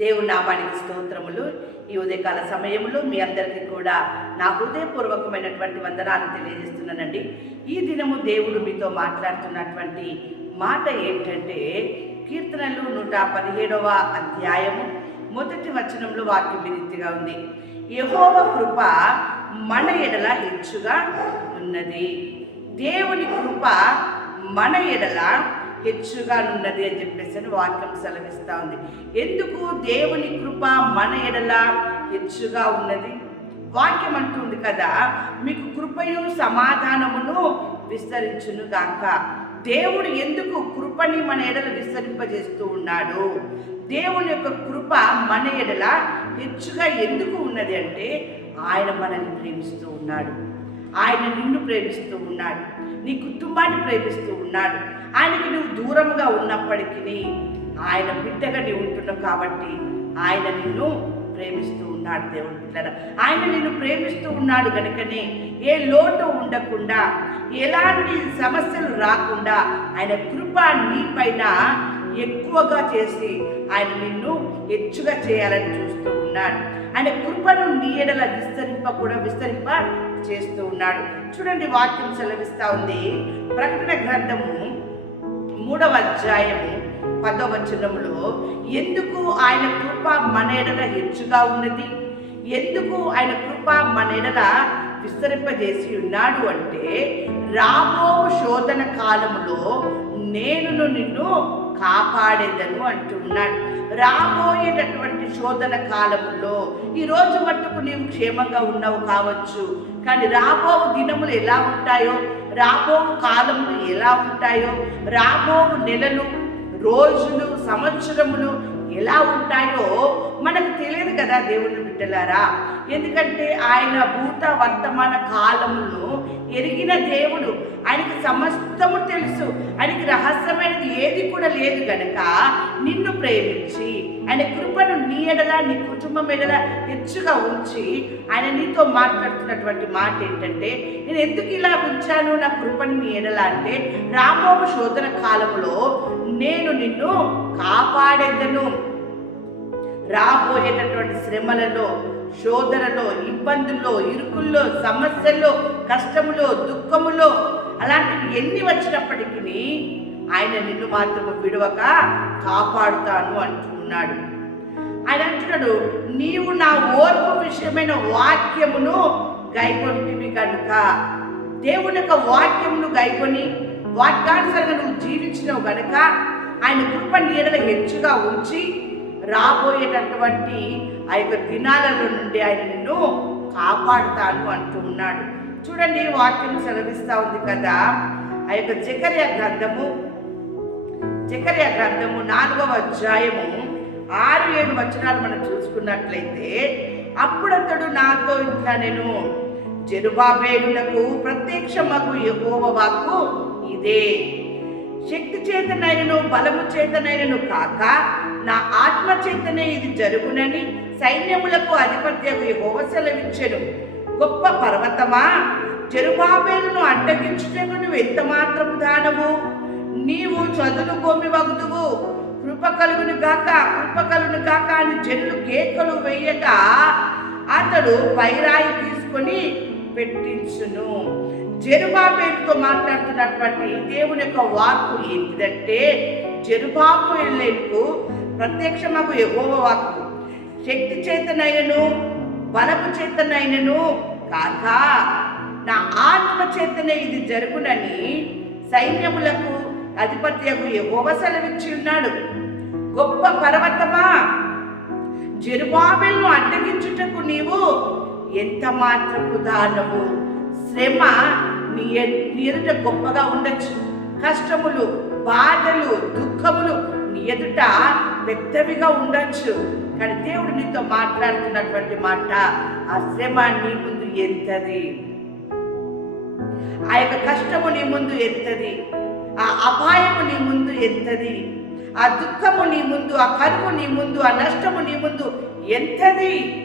దేవుని నామానికి స్తోత్రములు. ఈ ఉదయకాల సమయంలో మీ అందరికీ కూడా నా హృదయపూర్వకమైనటువంటి వందనాలు తెలియజేస్తున్నానండి. ఈ దినము దేవుడు మీతో మాట్లాడుతున్నటువంటి మాట ఏంటంటే కీర్తనలు నూట పదిహేడవ అధ్యాయము మొదటి వచనంలో వాక్యం వినితిగా ఉంది. యహోవ కృప మన ఎడల హెచ్చుగా ఉన్నది. దేవుని కృప మన ఎడల హెచ్చుగా ఉన్నది అని చెప్పేసి అని వాక్యం సెలవిస్తూ ఉంది. ఎందుకు? దేవుని కృప మన ఎడల హెచ్చుగా ఉన్నది. వాక్యం అంటుంది కదా మీకు కృపయు సమాధానమును విస్తరించును గాక. దేవుడు ఎందుకు కృపని మన ఎడల విస్తరింపజేస్తూ ఉన్నాడు? దేవుని యొక్క కృప మన ఎడల హెచ్చుగా ఎందుకు ఉన్నది అంటే ఆయన మనల్ని ప్రేమిస్తూ ఉన్నాడు. ఆయన నిన్ను ప్రేమిస్తూ ఉన్నాడు. నీ కుటుంబాన్ని ప్రేమిస్తూ ఉన్నాడు. ఆయనకి నువ్వు దూరంగా ఉన్నప్పటికీ ఆయన బిడ్డగా నీవు ఉంటున్నావు కాబట్టి ఆయన నిన్ను ప్రేమిస్తూ ఉన్నాడు దేవుడు బిడ్డ ఆయన నిన్ను ప్రేమిస్తూ ఉన్నాడు కనుకనే ఏ లోటు ఉండకుండా ఎలాంటి సమస్యలు రాకుండా ఆయన కృప నీ పైన ఎక్కువగా చేసి ఆయన నిన్ను హెచ్చుగా చేయాలని చూస్తూ ఉన్నాడు. ఆయన కృపను నీ ఎడల విస్తరింప కూడా విస్తరింప చేస్తూ ఉన్నాడు. చూడండి వాక్యం సెలవిస్తా ఉంది. ప్రకటన గ్రంథము మూడవ అధ్యాయము పదవ ఎందుకు ఆయన కృప మన ఎడల హెచ్చుగా ఉన్నది? ఎందుకు ఆయన కృప మన ఎడల విస్తరింపజేసి ఉన్నాడు అంటే రాబో శోధన కాలములో నేను నిన్ను కాపాడేదను అంటున్నాడు. రాబోయేటటువంటి శోధన కాలములో ఈ రోజు మట్టుకు నీవు క్షేమంగా ఉన్నావు కావచ్చు. కానీ రాబో దినములు ఎలా ఉంటాయో రాబో కాలములు ఎలా ఉంటాయో రాబో నెలలు రోజులు సంవత్సరములు ఎలా ఉంటాయో కదా దేవుని బిడ్డలారా? ఎందుకంటే ఆయన భూత వర్తమాన కాలమును ఎరిగిన దేవుడు. ఆయనకి సమస్తము తెలుసు. ఆయనకి రహస్యమైనది ఏది కూడా లేదు గనక నిన్ను ప్రేమించి ఆయన కృపను నీ ఎడల నీ కుటుంబం ఎడల హెచ్చుగా ఉంచి ఆయన నీతో మాట్లాడుతున్నటువంటి మాట ఏంటంటే నేను ఎందుకు ఇలా ఉంచాను నా కృపను నీ ఎడల? అంటే రాబో శోధన కాలంలో నేను నిన్ను కాపాడేదను. రాబోయేటటువంటి శ్రమలలో శోధనలో ఇబ్బందుల్లో ఇరుకుల్లో సమస్యల్లో కష్టములో దుఃఖములో అలాంటివి ఎన్ని వచ్చినప్పటికీ ఆయన నిన్ను మాత్రము విడవక కాపాడుతాను అంటున్నాడు. ఆయన అంటున్నాడు నీవు నా ఓర్పు విషయమైన వాక్యమును గైకొంటివి కనుక దేవుని యొక్క వాక్యమును గైకొని వాక్యానుసరంగా నువ్వు జీవించినవు గనుక ఆయన కృప నీడల హెచ్చుగా ఉంచి రాబోయేటటువంటి ఆ యొక్క దినాలలో నుండి ఆయన నిన్ను కాపాడుతాను అంటూ ఉన్నాడు. చూడండి వాక్యం సెలవిస్తా ఉంది కదా. ఆ యొక్క జకర్య గ్రంథము జకర్య గ్రంథము నాలుగవ అధ్యాయము ఆరు ఏడు వచనాలు మనం చూసుకున్నట్లయితే అప్పుడతడు నాతో ఇట్లా నేను జెరుబాబేలులకు ప్రత్యక్షమగు యహోవ వాక్కు ఇదే. శక్తి చేతనైనను బలము చేతనైనను కాక నా ఆత్మ చేతనే ఇది జరుగునని సైన్యములకు అధిపత్యకు యెహోవా సెలవిచ్చెను. గొప్ప పర్వతమా? జరుబాబేలను అడ్డగించుటకు నువ్వు ఎంత మాత్రము దానవు? నీవు చదును భూమి వగుదువు. కృప కలుగును గాక కృప కలుగును గాక అని జనులు కేకలు వేయగా అతడు పైరాయి తీసుకొని పెట్టించును. జరుబాబేలుతో మాట్లాడుతున్నటువంటి దేవుని యొక్క వాక్కు ఏంటిదంటే జెరుబాబేలకు ప్రత్యక్షమగు యహోవ వాక్కు. శక్తి చేతనైనను బలపు చేతనైనను కాక నా ఆత్మ చేతనే ఇది జరుగునని సైన్యములకు అధిపత్యకు యహోవ సెలవిచ్చి ఉన్నాడు. గొప్ప పర్వతమా! జెరుబాబెల్ను అడ్డగించుటకు నీవు ఎంత మాత్రపు దానవు శ్రమ నీ ఎదుట గొప్పగా ఉండొచ్చు. కష్టములు బాధలు దుఃఖములు నీ ఎదుట పెద్దవిగా ఉండొచ్చు. కానీ దేవుడు నీతో మాట్లాడుతున్నటువంటి మాట ఆ శ్రమ నీ ముందు ఎంతది? ఆ యొక్క కష్టము నీ ముందు ఎంతది? ఆ అపాయము నీ ముందు ఎంతది? ఆ దుఃఖము నీ ముందు ఆ కరువు నీ ముందు ఆ నష్టము నీ ముందు ఎంతది?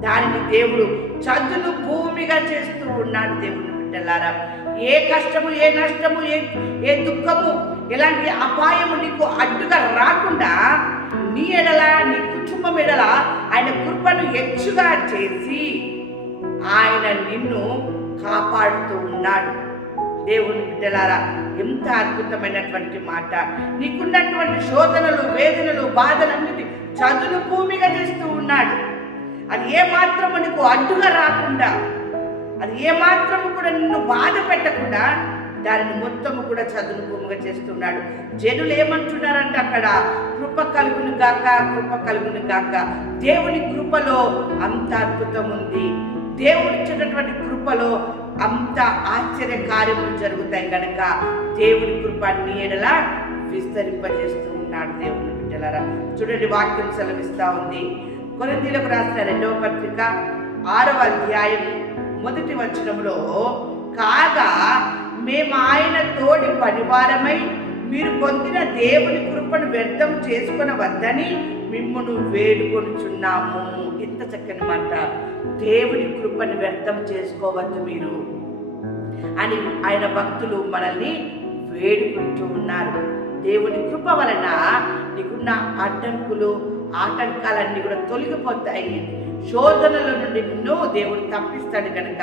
దానిని దేవుడు చదును భూమిగా చేస్తూ ఉన్నాడు దేవుని బిడ్డలారా. ఏ కష్టము ఏ నష్టము ఏ ఏ దుఃఖము ఎలాంటి అపాయము నీకు అడ్డుగా రాకుండా నీ ఎడల నీ కుటుంబం ఎడల ఆయన కృపను హెచ్చుగా చేసి ఆయన నిన్ను కాపాడుతూ ఉన్నాడు. దేవుని బిడ్డలారా ఎంత అద్భుతమైనటువంటి మాట. నీకున్నటువంటి శోధనలు వేదనలు బాధలన్నిటి చదును భూమిగా చేస్తూ ఉన్నాడు. అది ఏ మాత్రము నీకు అడ్డుగా రాకుండా అది ఏ మాత్రము కూడా నిన్ను బాధ పెట్టకుండా దానిని మొత్తము కూడా చదును భూమిగా చేస్తున్నాడు. జనులు ఏమంటున్నారంటే అక్కడ కృప కలుగును గాక కృప కలుగును గాక. దేవుని కృపలో అంత అద్భుతం ఉంది. దేవుడు ఇచ్చినటువంటి కృపలో అంత ఆశ్చర్య కార్యములు జరుగుతాయి కనుక దేవుని కృప నీడలా విస్తరింపజేస్తూ ఉన్నాడు దేవుని బిడ్డలారా. చూడండి వాక్యం సెలవిస్తూ ఉంది. కొరింథీలకు రాసిన రెండవ పత్రిక ఆరవ అధ్యాయం మొదటి వచనంలో కాగా మేము ఆయన తోడి పనివారమై మీరు పొందిన దేవుని కృపను వ్యర్థం చేసుకునవద్దని మిమ్మల్ని వేడుకొనుచున్నాము. ఇంత చక్కని మాట. దేవుని కృపను వ్యర్థం చేసుకోవద్దు మీరు అని ఆయన భక్తులు మనల్ని వేడుకుంటూ ఉన్నారు. దేవుని కృప వలన నీకున్న అడ్డంకులు ఆటంకాలన్నీ కూడా తొలగిపోతాయి. శోధనల నుండి నిన్ను దేవుడు తప్పిస్తాడు కనుక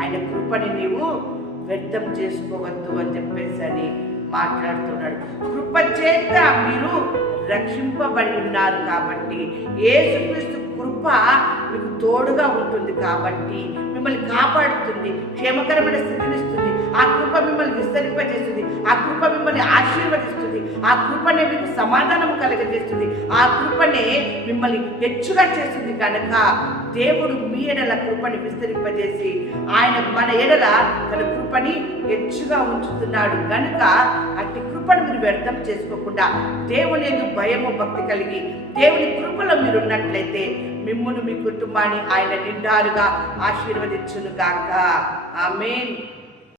ఆయన కృపని నీవు వ్యర్థం చేసుకోవద్దు అని చెప్పేసి అని మాట్లాడుతున్నాడు. కృప చేత మీరు రక్షింపబడి ఉన్నారు కాబట్టి ఏసుక్రీస్తు కృప మీకు తోడుగా ఉంటుంది కాబట్టి మిమ్మల్ని కాపాడుతుంది క్షేమకరమైన స్థితినిస్తుంది ఆ కృప మిమ్మల్ని విస్తరింపజేస్తుంది ఆ కృప మిమ్మల్ని ఆశీర్వదిస్తుంది ఆ కృపనే మీకు సమాధానం కలగజేస్తుంది ఆ కృపనే మిమ్మల్ని హెచ్చుగా చేస్తుంది కనుక దేవుడు మీ ఎడల కృపని విస్తరింపజేసి ఆయన మన ఎడల తన కృపని హెచ్చుగా ఉంచుతున్నాడు. కనుక అట్టి కృపను మీరు వ్యర్థం చేసుకోకుండా దేవుని ఎందుకు భయము భక్తి కలిగి దేవుని కృపలో మీరు ఉన్నట్లయితే మిమ్మును మీ కుటుంబాన్ని ఆయన నిండారుగా ఆశీర్వదించును గాక ఆమెన్.